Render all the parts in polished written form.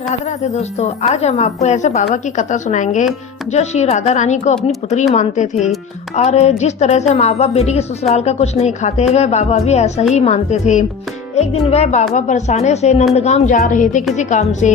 राधे राधे दोस्तों, आज हम आपको ऐसे बाबा की कथा सुनाएंगे जो श्री राधा रानी को अपनी पुत्री मानते थे। और जिस तरह से माँ बाप बेटी के ससुराल का कुछ नहीं खाते, वह बाबा भी ऐसा ही मानते थे। एक दिन वह बाबा बरसाने से नंदगाम जा रहे थे किसी काम से।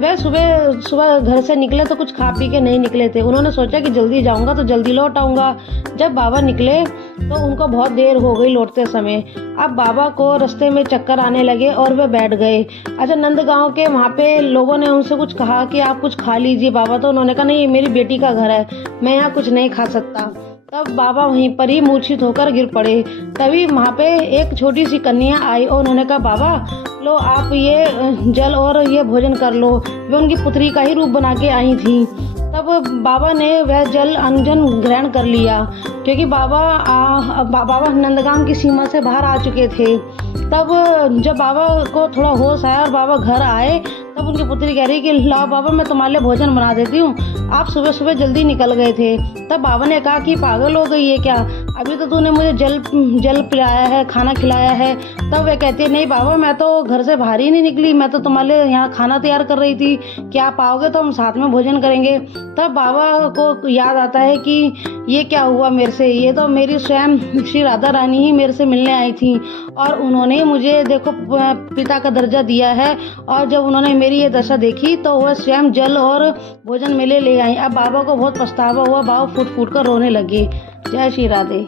वह सुबह सुबह घर से निकले तो कुछ खा पी के नहीं निकले थे। उन्होंने सोचा कि जल्दी जाऊंगा तो जल्दी लौट आऊंगा। जब बाबा निकले तो उनको बहुत देर हो गई लौटते समय। अब बाबा को रास्ते में चक्कर आने लगे और वे बैठ गए। अच्छा, नंदगांव के वहाँ पे लोगों ने उनसे कुछ कहा कि आप कुछ खा लीजिए बाबा। तो उन्होंने कहा नहीं, ये मेरी बेटी का घर है, मैं यहाँ कुछ नहीं खा सकता। तब बाबा वहीं पर ही मूर्छित होकर गिर पड़े। तभी वहाँ पे एक छोटी सी कन्या आई और उन्होंने कहा बाबा लो, आप ये जल और ये भोजन कर लो। वे उनकी पुत्री का ही रूप बना के आई थी। तब बाबा ने वह जल अंजन ग्रहण कर लिया, क्योंकि बाबा नंदगाम की सीमा से बाहर आ चुके थे। तब जब बाबा को थोड़ा होश आया और बाबा घर आए, तब उनकी पुत्री कह रही कि लाओ बाबा, मैं तुम्हारे लिए भोजन बना देती हूँ, आप सुबह सुबह जल्दी निकल गए थे। तब बाबा ने कहा कि पागल हो गई है क्या, अभी तो तूने मुझे जल पिलाया है, खाना खिलाया है। तब वह कहती है नहीं बाबा, मैं तो घर से बाहर ही नहीं निकली, मैं तो तुम्हारे लिए यहाँ खाना तैयार कर रही थी, क्या आप आओगे तो हम साथ में भोजन करेंगे। तब बाबा को याद आता है कि ये क्या हुआ मेरे से, ये तो मेरी स्वयं श्री राधा रानी ही मेरे से मिलने आई थी और उन्होंने मुझे देखो पिता का दर्जा दिया है। और जब उन्होंने मेरी ये दशा देखी तो वह स्वयं जल और भोजन मेले ले आई। अब बाबा को बहुत पछतावा हुआ, बाबा फूट फूट कर रोने लगे। जय श्री राधे।